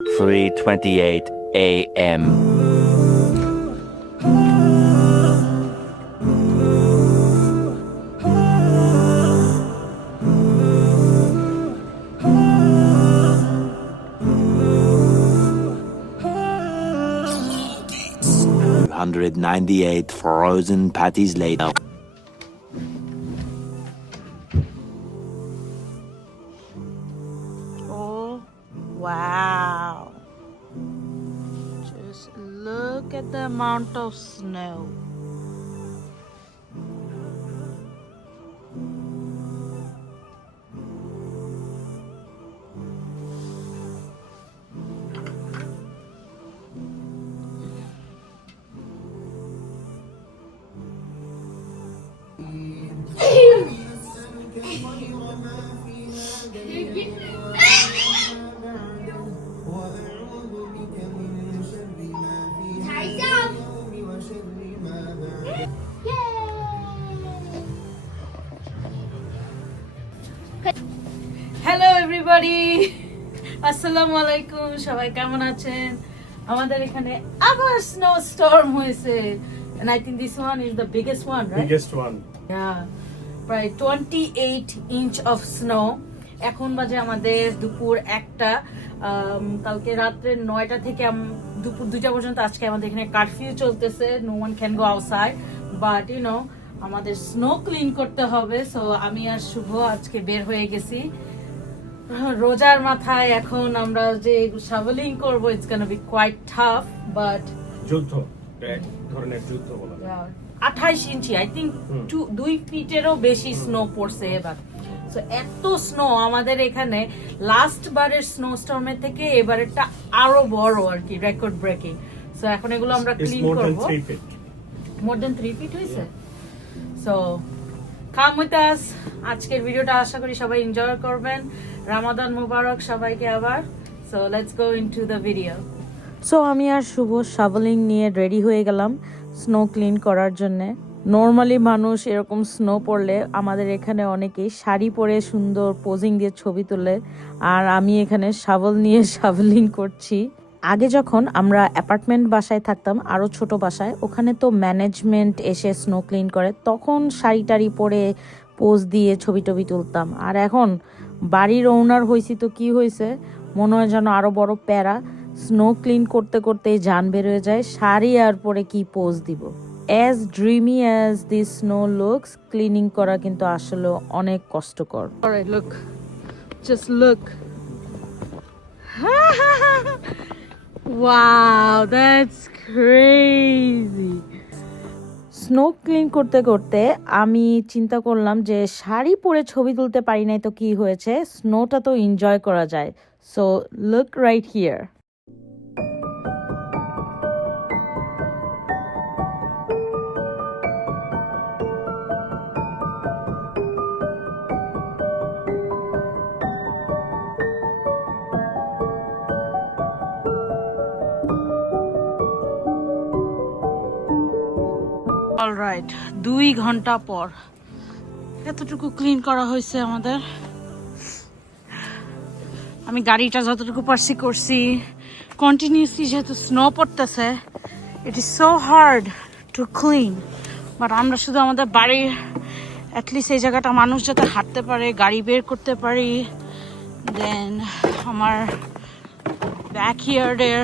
3:28 a.m. $198 frozen patties later. Oh, wow. Just look at the amount of snow. Hello everybody, আসসালামু আলাইকুম। সবাই কেমন আছেন? আমাদের এখানে আবার স্নো স্টর্ম হয়েছে, and I think this one is the biggest one, right? Biggest one. Yeah, প্রায় 28 inch of snow. এখন বাজে আমাদের দুপুর 1টা। কালকে রাত্রে 9টা থেকে দুপুর 2টা পর্যন্ত আজকে আমাদের এখানে কারফিউ চলতেছে। No one can go outside, but you know আমাদের স্নো ক্লিন করতে হবে। সো আমি আর শুভ আজকে বের হয়ে গেছি। রোজার মাথায় এখন আমরা যে শাভলিং করব, it's gonna be quite tough, but যুদ্ধ, এক ধরনের যুদ্ধ বলা যায়। 28 ইঞ্চি, আই থিঙ্ক 2 ফিটেরও বেশি স্নো পড়ছে এবার। সো এত স্নো আমাদের এখানে লাস্ট বারের স্নো স্টর্মের থেকে এবারেরটা আরো বড় আর কি, রেকর্ড ব্রেকিং। সো এখন এগুলো আমরা ক্লিন করব। মোর দেন 3 ফিট হয়েছে। So come with us. আজকের ভিডিওটা আশা করি সবাই এনজয় করবেন। রামাদান মুবারক সবাইকে আবার। So let's go into the video. So আমি আর শুভ শাভলিং নিয়ে রেডি হয়ে গেলাম স্নো ক্লিন করার জন্য। নর্মালি মানুষ এরকম স্নো পড়লে আমাদের এখানে অনেকেই শাড়ি পরে সুন্দর পোজিং দিয়ে ছবি তোলে, আর আমি এখানে শাভল নিয়ে শাভলিং করছি। আগে যখন আমরা অ্যাপার্টমেন্ট বাসায় থাকতাম, আরো ছোট বাসায়, ওখানে তো ম্যানেজমেন্ট এসে স্নো ক্লিন করে, তখন শাড়ি টাড়ি পরে পোজ দিয়ে ছবি টবি তুলতাম। আর এখন বাড়ির ওনার হয়েছি তো কি হয়েছে, মনে হয় যেন আরো বড় প্যারা। স্নো ক্লিন করতে করতে জান বের হয়ে যায়, শাড়ি আর পরে কি পোজ দিব। As dreamy as this snow looks, cleaning করা কিন্তু আসলে অনেক কষ্টকর। Alright, look, just look. Wow, that's crazy. Snow clean করতে করতে আমি চিন্তা করলাম যে শাড়ি পরে ছবি তুলতে পারি নাই তো কি হয়েছে, স্নোটা তো এনজয় করা যায়। So look right here. Alright, 2 ঘন্টা পর এতটুকু ক্লিন করা হয়েছে আমাদের। আমি গাড়িটা যতটুকু পারছি করছি। কন্টিনিউসলি যেহেতু স্নো পড়তেছে, it is so hard to clean. But আমরা শুধু আমাদের বাড়ির অ্যাটলিস্ট এই জায়গাটা মানুষ যাতে হাঁটতে পারে, গাড়ি বের করতে পারি। দেন আমার ব্যাকইয়ার্ডের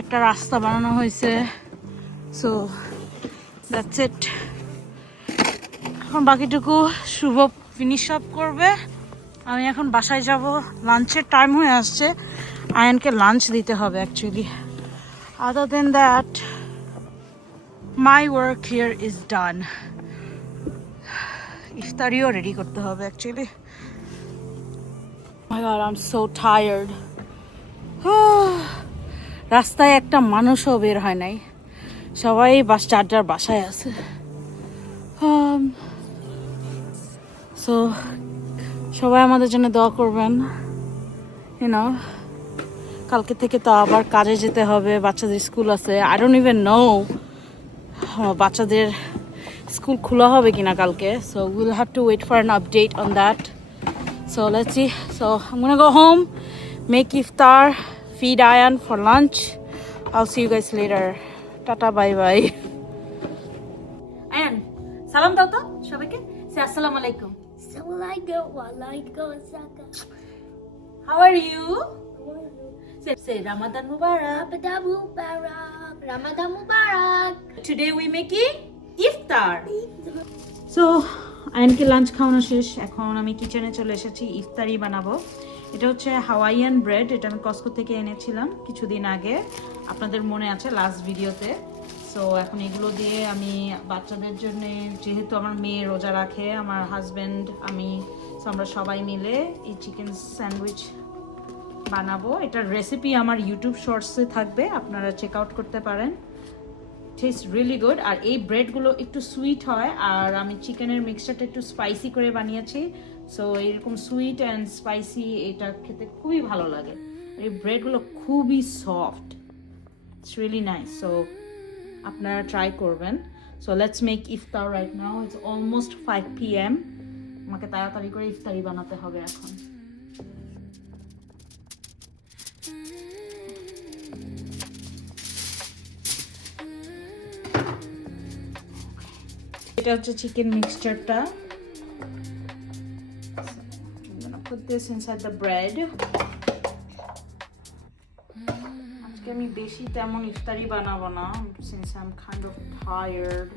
একটা রাস্তা বানানো হয়েছে। So that's it. এখন বাকিটুকু শুভ ফিনিশ আপ করবে। আমি এখন বাসায় যাব, লাঞ্চের টাইম হয়ে আসছে। আয়নকে লাঞ্চ দিতে হবে actually. Other then that, my work here is done. ইফতারিও রেডি করতে হবে actually. My God, I am so tired. রাস্তায় একটা মানুষও বের হয় নাই, সবাই যার বাসায় আছে। সো সবাই আমাদের জন্য দোয়া করবেন। ইউনো, কালকে থেকে তো আবার কাজে যেতে হবে, বাচ্চাদের স্কুল আছে। আই ডোন্ট ইভেন নো বাচ্চাদের স্কুল খোলা হবে কিনা কালকে। So will have to wait for an update on that. So let's see. So I am gonna go home, make ইফতার, feed Ayan for lunch. I'll see you guys later. Tata, bye bye. Ayan, salam দাও তো সবাইকে। Say assalamu alaikum. How are you? Say Ramadan Mubarak. Ramadan Mubarak. Today we making iftar. So আয়নকে lunch খাওয়ানো শেষ, এখন আমি কিচেনে চলে এসেছি, ইফতারি বানাবো। এটা হচ্ছে হাওয়াইয়ান ব্রেড, এটা আমি কস্কো থেকে এনেছিলাম কিছুদিন আগে, আপনাদের মনে আছে লাস্ট ভিডিওতে। সো এখন এগুলো দিয়ে আমি বাচ্চাদের জন্য, যেহেতু আমার মেয়ে রোজা রাখে, আমার হাজব্যান্ড, আমি, সো আমরা সবাই মিলে এই চিকেন স্যান্ডউইচ বানাবো। এটার রেসিপি আমার ইউটিউব শর্টসে থাকবে, আপনারা চেক আউট করতে পারেন। Test really good. আর এই ব্রেডগুলো একটু সুইট হয়, আর আমি চিকেনের মিক্সচারটা একটু স্পাইসি করে বানিয়েছি। সো এরকম সুইট অ্যান্ড স্পাইসি, এটা খেতে খুবই ভালো লাগে। এই ব্রেডগুলো খুবই soft, it's really nice. So আপনারা ট্রাই করবেন। So let's make iftar right now. It's almost 5 PM। আমাকে তাড়াতাড়ি করে ইফতারি বানাতে হবে এখন। এটা হচ্ছে chicken মিক্সচারটা। I'm gonna put this inside the bread. আজকে আমি বেশি তেমন ইফতারি বানাবো না, since I'm kind of tired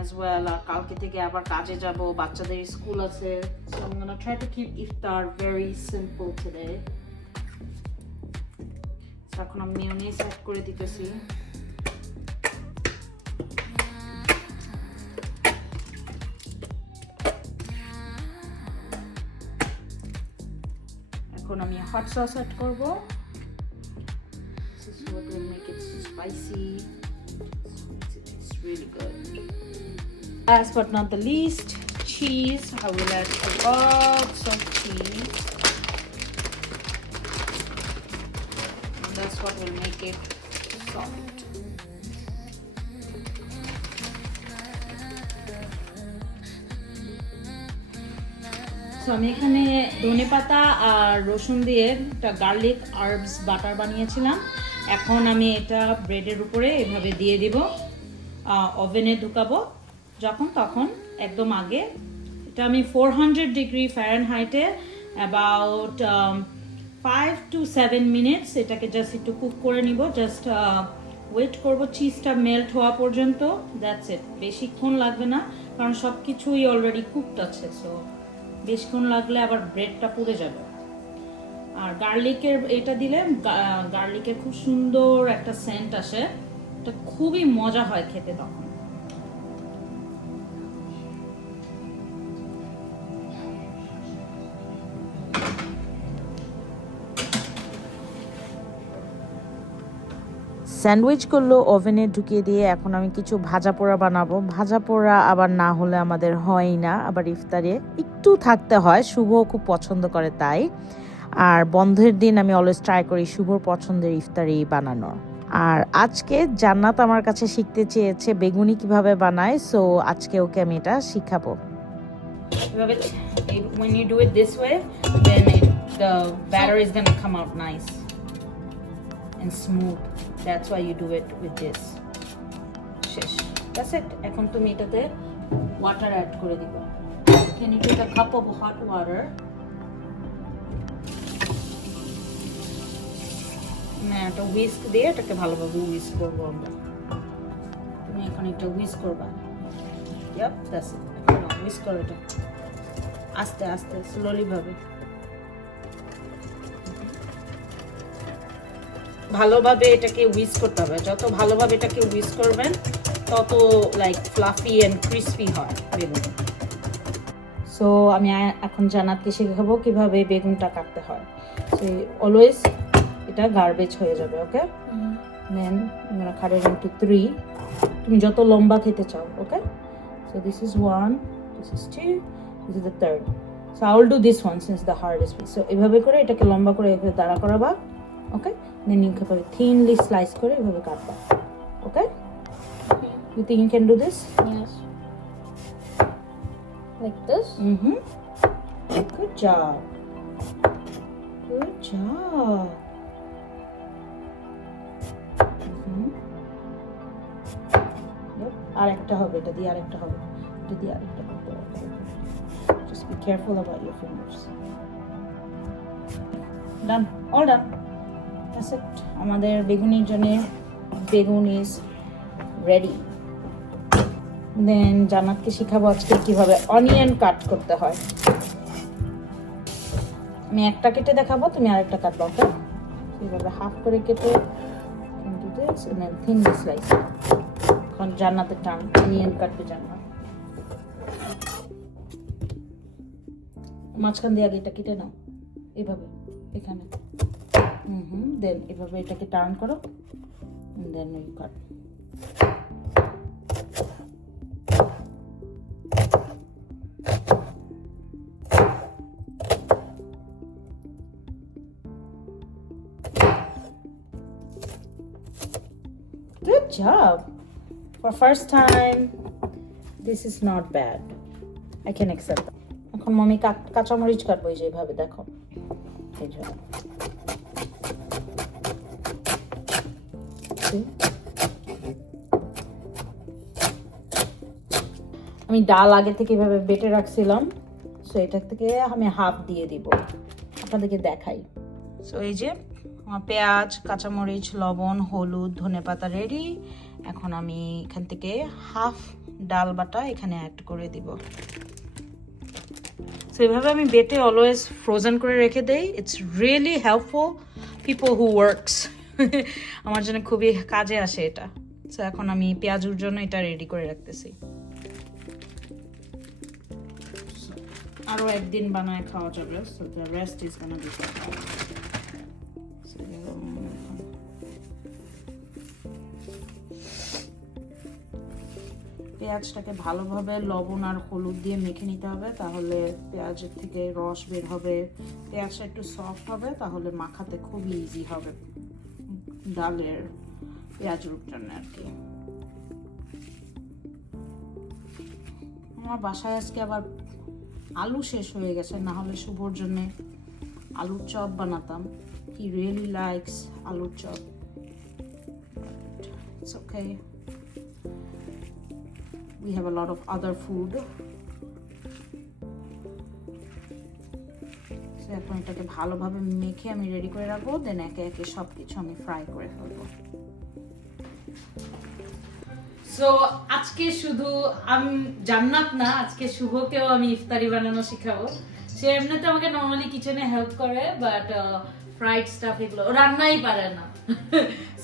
as well. আর কালকে থেকে আবার কাজে যাব, বাচ্চাদের স্কুল আছে। So I'm gonna try to keep iftar very simple today. So এখন আমি মেয়োনিজ অ্যাড করে দিতেছি। এখন আমি হট সস অ্যাড করব। This is what will make it spicy. It's really good. Last but not the least, cheese. I will add lots of cheese. And that's what will make it soft. আমি এখানে ধনেপাতা আর রসুন দিয়ে একটা garlic herbs butter বানিয়েছিলাম। এখন আমি এটা ব্রেডের উপরে এভাবে দিয়ে দিব, ওভেনে ঢুকাবো যখন তখন, একদম আগে। এটা আমি 400 ডিগ্রি ফারেনহাইটে অ্যাবাউট 5 to 7 মিনিটস এটাকে জাস্ট একটু কুক করে নিব। জাস্ট ওয়েট করব চিজটা মেল্ট হওয়া পর্যন্ত, দ্যাটস ইট। বেশিক্ষণ লাগবে না, কারণ সব কিছুই অলরেডি কুকড আছে। সো বেশিক্ষণ লাগলে আবার ব্রেডটা পুড়ে যাবে। আর গার্লিকের এটা দিলে গার্লিকের খুব সুন্দর একটা সেন্ট আসে, এটা খুবই মজা হয় খেতে তখন। স্যান্ডউইচগুলো ওভেনে ঢুকিয়ে দিয়ে এখন আমি কিছু ভাজা পোড়া বানাবো। ভাজা পোড়া আবার না হলে আমাদের হয় না, আবার ইফতারে একটু থাকতে হয়। শুভ খুব পছন্দ করে তাই। আর বন্ধের দিন আমি অলওয়েজ ট্রাই করি শুভর পছন্দের ইফতারি বানানোর। আর আজকে জান্নাত আমার কাছে শিখতে চেয়েছে বেগুনি কিভাবে বানায়, সো আজকে ওকে আমি এটা শিখাবো। When you do it this way, then the batter is going to come out nice and smooth. That's why you do it with this. শেষ, that's it. এখন তুমি এটাতে ওয়াটার অ্যাড করে দিবা। Can you take a cup of hot water? না, এটা whisk দিয়ে এটাকে ভালোভাবে হুইস্ক করবো আমরা। তুমি এখন এটা হুইস্ক করবা। Yep, that's it. এখন হুইস্ক করো এটা আস্তে আস্তে, স্লোলি ভাবে। ভালোভাবে এটাকে হুইস্ক করতে হবে। যত ভালোভাবে এটাকে হুইস্ক করবেন তত লাইক ফ্লাফি এন্ড ক্রিস্পি হয় বেগুন। সো আমি এখন জান্নাতকে শেখাবো কিভাবে বেগুনটা কাটতে হয়। সো অলওয়েজ এটা গার্বেজ হয়ে যাবে, ওকে? দেন আমরা কাট ইট ইনটু 3। তুমি যত লম্বা খেতে চাও, okay? So this is 1, this is 2, this is the 3rd. So I will do this one since the hardest piece. So এভাবে করে এটাকে লম্বা করে এভাবে দাঁড়া করাবা, ওকে? Then you can thinly slice করে এভাবে কাটবা, okay? You think you can do this? Yes. Like this? Good job. Good job. আর একটা হবে, এটা দিয়ে আরেকটা হবে, এটা দিয়ে আরেকটা করতে হবে। Just be careful about your fingers. Done, all done. That's it. আমাদের বেগুনির জন্য বেগুন is ready. Then জান্নাতকে শিখাবো আজকে কিভাবে অনিয়ন কাট করতে হয়। আমি একটা কেটে দেখাবো, তুমি আরেকটা কাটবা, ওকে? এইভাবে হাফ করে কেটে do this and then thinly slice. এখন জান্নাতের টান, অনিয়ন কাটবে জান্নাত। মাঝখান দিয়ে আগে এটা কেটে নাও, এইভাবে এখানে। দেন এভাবে এটাকে টার্ন করো, then you cut. Good job. For first time, this is not bad. I can accept that. এখন মামি কাঁচামরিচ কাটবো, এই যে এইভাবে দেখো, এই যে আমি ডাল আগে থেকে এভাবে বেটে রাখছিলাম, সো এটা থেকে আমি হাফ দিয়ে দিব, আপনাদেরকে দেখাই। সো এই যে আমার পেঁয়াজ, কাঁচামরিচ, লবণ, হলুদ, ধনেপাতা রেডি। এখন আমি এখান থেকে হাফ ডাল বাটা এখানে অ্যাড করে দিব। সো এভাবে আমি বেটে অলওয়েজ ফ্রোজেন করে রেখে দেই। It's really helpful people who works. আমার জন্য খুবই কাজে আসে এটা। সো এখন আমি পেঁয়াজুর জন্য এটা রেডি করে রাখতেছি, আরো একদিন বানায় খাওয়া যাবে। So the rest is gonna be পেঁয়াজটাকে ভালোভাবে লবণ আর হলুদ দিয়ে মেখে নিতে হবে, তাহলে পেঁয়াজের থেকে রস বের হবে, পেঁয়াজটা একটু সফট হবে, তাহলে মাখাতে খুব ইজি হবে ডালের পেঁয়াজুর জন্য আর কি। আমার বাসায় আজকে আবার আলু শেষ হয়ে গেছে, না হলে শুভর জন্য আলুর চপ বানাতাম। হি রিয়েলি লাইকস আলুর chop. It's okay. We have a lot of other food. So এখন এটাকে ভালোভাবে মেখে আমি রেডি করে রাখবো, দেন একে একে সবকিছু আমি ফ্রাই করে ফেলবো। সো আজকে শুধু আমি জান্নাত না, আজকে শুভকেও আমি ইফতারি বানানো শিখাবো। সে এমনিতে আমাকে নর্মালি কিচেনে হেল্প করে, বাট ফ্রাইড স্টাফ এগুলো রান্নাই পারে না।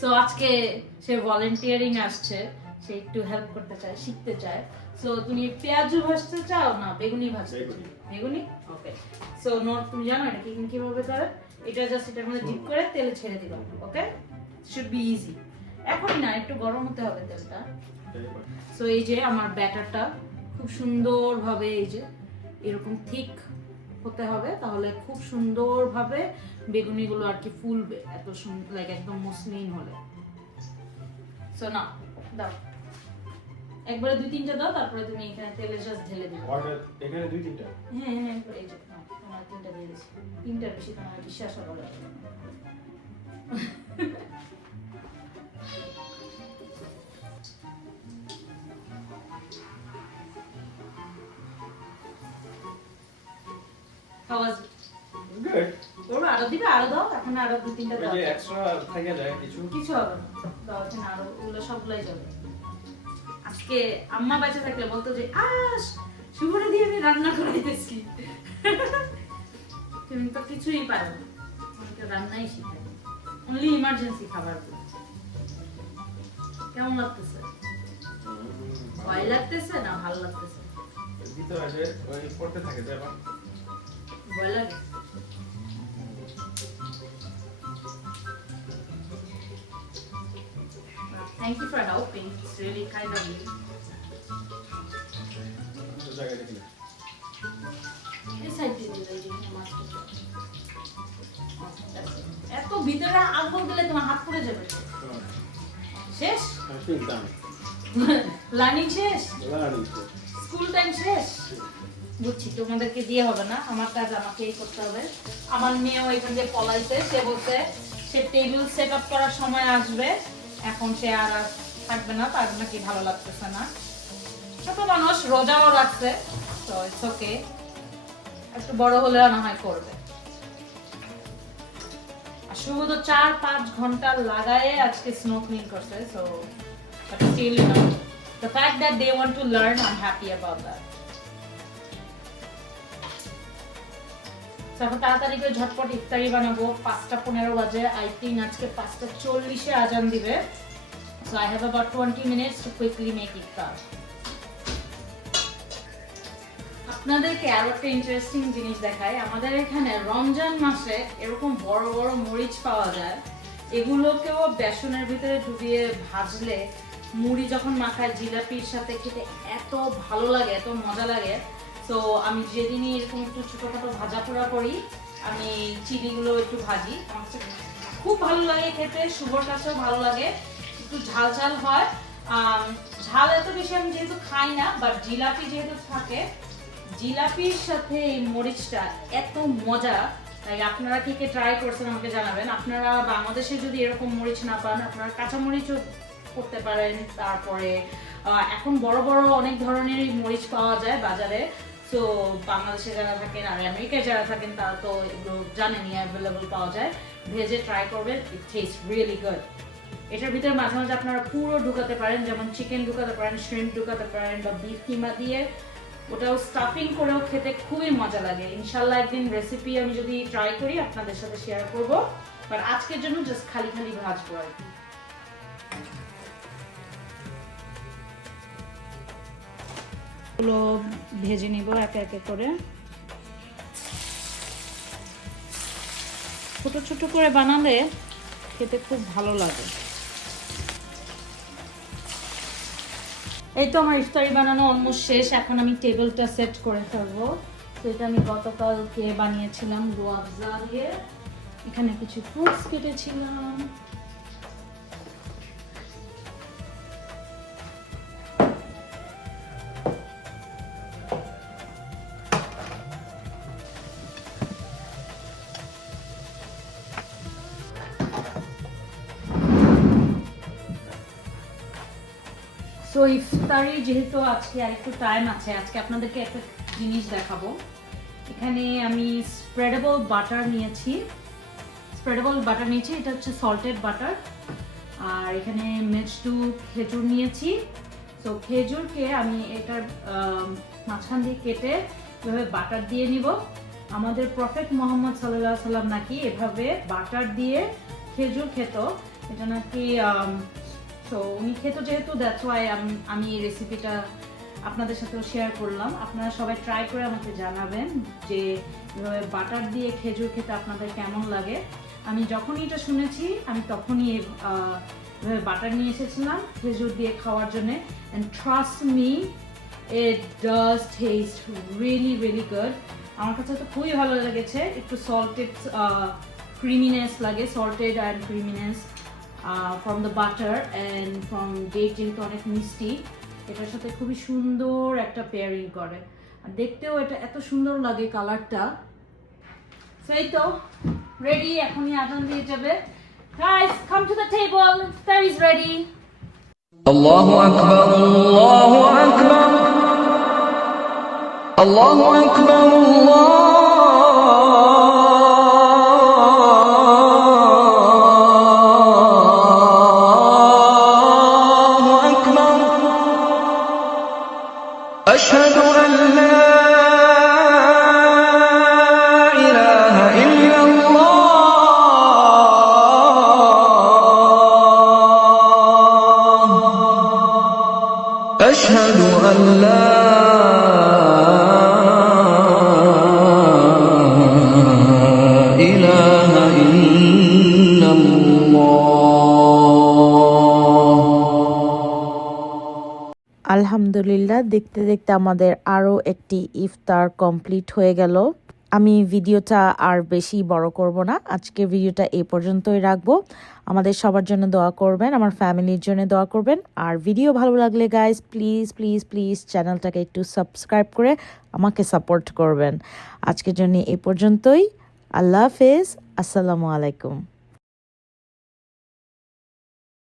সো আজকে সে ভলেন্টিয়ারিং আসছে, সে একটু হেল্প করতে চায়, শিখতে চায়। সো তুমি পেঁয়াজু ভাজতে চাও না বেগুনি ভাজতে? বেগুনি, ওকে। সো তুমি জানো এটা কিভাবে করে? এটা জাস্ট এটার মধ্যে ডিপ করে তেলে ছেড়ে দিবা, ওকে? Should be easy. এখনই না, একটু গরম হতে হবে তেলটা। সো এই যে আমার ব্যাটারটা খুব সুন্দরভাবে এই যে এরকম থিক হতে হবে, তাহলে খুব সুন্দরভাবে বেগুনিগুলো আর কি ফুলবে, এত সুন্দর লাইক একদম মসৃণ হলে। সো না দাও, একবারে 2-3টা দাও, তারপরে তুমি এখানে তেলে জাস্ট ঢেলে দিবে। এখানে 2-3টা? হ্যাঁ হ্যাঁ, এই যে তোমার 3টা দিয়ে দিয়েছি, 3টার বেশি তোমার বিশ্বাস হবে না। How was it? Good. ওরা আরো দিবে, আরো দাও, এখন আরো 2-3টা দাও। এই যে এক্সট্রা থাকে যায় কিছু হবে না, দাও, এখানে আরো ওগুলো সবগুলাই যাবে। আজকে আম্মা বাচ্চা থাকলে বলতো যে আস শুভরে দিয়ে আমি রান্না করাইতেছি। তুমি তো কিছুই পারো না, আমাকে রান্নাই শিখাই, অনলি ইমার্জেন্সি খাবার। কেমন লাগতেছে? ভয় লাগতেছে না ভালো লাগতেছে? ভিতরে আছে ওই পড়তে থাকে ব্যাপার, ভয় লাগে। Thank you for helping. It's really kind of you. জায়গা দেখি This side দিয়ে দিলে এই মাছটা। এত ভিতরে আগুন দিলে তোমার হাত পুড়ে যাবে। শেষ? লার্নিং শেষ? স্কুল টাইম শেষ? বুঝছি, তোমাদেরকে দিয়ে হবে না, আমার কাজ আমাকেই করতে হবে। আমার মেয়েও এখান দিয়ে পলাইছে, সে বলছে সে টেবিল সেট আপ করার সময় আসবে, এখন সে আর থাকবে না, তার নাকি ভালো লাগতেছে না। ছোট মানুষ, রোজাও রাখছে, তো ইটস ওকে, একটু বড় হলে না হয় করবে। আর শুধু তো 4-5 ঘন্টা লাগায়ে আজকে স্নো ক্লিন করছে, so but still you know the fact that they want to learn, I'm happy about that. এখন তাড়াতাড়ি করে ঝটপট ইফতারি বানাবো। 5:15 বাজে, আই থিঙ্ক আজকে 5:40 আজান দিবে, so I have about 20 minutes to quickly make iftar. আপনাদেরকে আরো একটা ইন্টারেস্টিং জিনিস দেখাই। আমাদের এখানে রমজান মাসে এরকম বড় বড় মরিচ পাওয়া যায়, এগুলোকেও বেসনের ভিতরে ডুবিয়ে ভাজলে মুড়ি যখন মাখায় জিলাপির সাথে খেতে এত ভালো লাগে, এত মজা লাগে। তো আমি যেদিনই এরকম একটু ছোটখাটো ভাজা পোড়া করি, আমি চিনিগুলো একটু ভাজি, আমার কাছে খুব ভালো লাগে খেতে, শুভর কাছেও ভালো লাগে, একটু ঝাল ঝাল হয়। ঝাল এত বেশি আমি যেহেতু খাই না, বাট জিলাপি যেহেতু থাকে, জিলাপির সাথে এই মরিচটা এত মজা। তাই আপনারা কে কে ট্রাই করছেন আমাকে জানাবেন। আপনারা বাংলাদেশে যদি এরকম মরিচ না পান, আপনারা কাঁচা মরিচও করতে পারেন। তারপরে এখন বড় বড় অনেক ধরনের মরিচ পাওয়া যায় বাজারে, সো বাংলাদেশে যারা থাকেন আর আমেরিকায় যারা থাকেন তারা তো এগুলো জানেনই, অ্যাভেলেবল পাওয়া যায়। ভেজে ট্রাই করবেন, ইট টেস্ট রিয়েলি গুড। এটার ভিতরে মাঝে মাঝে আপনারা পুরো ঢুকাতে পারেন, যেমন চিকেন ঢুকাতে পারেন, শ্রিম্প ঢুকাতে পারেন, বা বিফ কিমা দিয়ে ওটাও স্টাফিং করেও খেতে খুবই মজা লাগে। ইনশাল্লাহ একদিন রেসিপি আমি যদি ট্রাই করি আপনাদের সাথে শেয়ার করব, বাট আজকের জন্য জাস্ট খালি খালি ভাজবো আর কি। এগুলো ভেজে নিব একে একে করে, ছোট ছোট করে বানালে খেতে খুব ভালো লাগে। এই তো আমার ইফতারি বানানো অলমোস্ট শেষ, এখন আমি টেবিলটা সেট করে ফেলবো। তো এটা আমি গতকালকে বানিয়েছিলাম রুয়াবজা দিয়ে, এখানে কিছু ফ্রুটস কেটেছিলাম, তো ইফতারি যেহেতু আজকে আরেকটু টাইম আছে, আজকে আপনাদেরকে একটা জিনিস দেখাবো। এখানে আমি স্প্রেডেবল বাটার নিয়েছি, এটা হচ্ছে সল্টেড বাটার। আর এখানে মেজডু খেজুর নিয়েছি। তো খেজুরকে আমি এটার মাঝখান দিয়ে কেটে এভাবে বাটার দিয়ে নিব। আমাদের প্রফেট মোহাম্মদ সাল্লাল্লাহু আলাইহি সাল্লাম নাকি এভাবে বাটার দিয়ে খেজুর খেত, এটা নাকি তো উনি খেতো যেহেতু, দ্যাটস ওয়াই আমি এই রেসিপিটা আপনাদের সাথেও শেয়ার করলাম। আপনারা সবাই ট্রাই করে আমাকে জানাবেন যে বাটার দিয়ে খেজুর খেতে আপনাদের কেমন লাগে। আমি যখনই এটা শুনেছি আমি তখনই বাটার নিয়ে এসেছিলাম খেজুর দিয়ে খাওয়ার জন্য, and trust me, it does test really really good. আমার কাছে তো খুবই ভালো লেগেছে, একটু সল্টেড ক্রিমিনেস লাগে, salted and creaminess from the butter and from date, যেহেতু অনেক মিষ্টি, এটার সাথে খুবই সুন্দর একটা পেয়ারিং করে, আর দেখতেও এটা এত সুন্দর লাগে কালারটা। সেই তো রেডি, এখনই আজান দিয়ে যাবে। Guys, come to the table, that is ready. Allahu Akbar, Allahu Akbar, Allahu Akbar, أشهد أن لا إله إلا الله أشهد أن لا إله إلا الله। আলহামদুলিল্লাহ, দেখতে দেখতে আমাদের আরও একটি ইফতার কমপ্লিট হয়ে গেল। আমি ভিডিওটা আর বেশি বড় করব না, আজকের ভিডিওটা এই পর্যন্তই রাখবো। আমাদের সবার জন্য দোয়া করবেন, আমার ফ্যামিলির জন্য দোয়া করবেন। আর ভিডিও ভালো লাগলে গাইজ প্লিজ প্লিজ প্লিজ চ্যানেলটাকে একটু সাবস্ক্রাইব করে আমাকে সাপোর্ট করবেন। আজকের জন্য এই পর্যন্তই। আল্লাহ হাফেজ, আসসালামু আলাইকুম।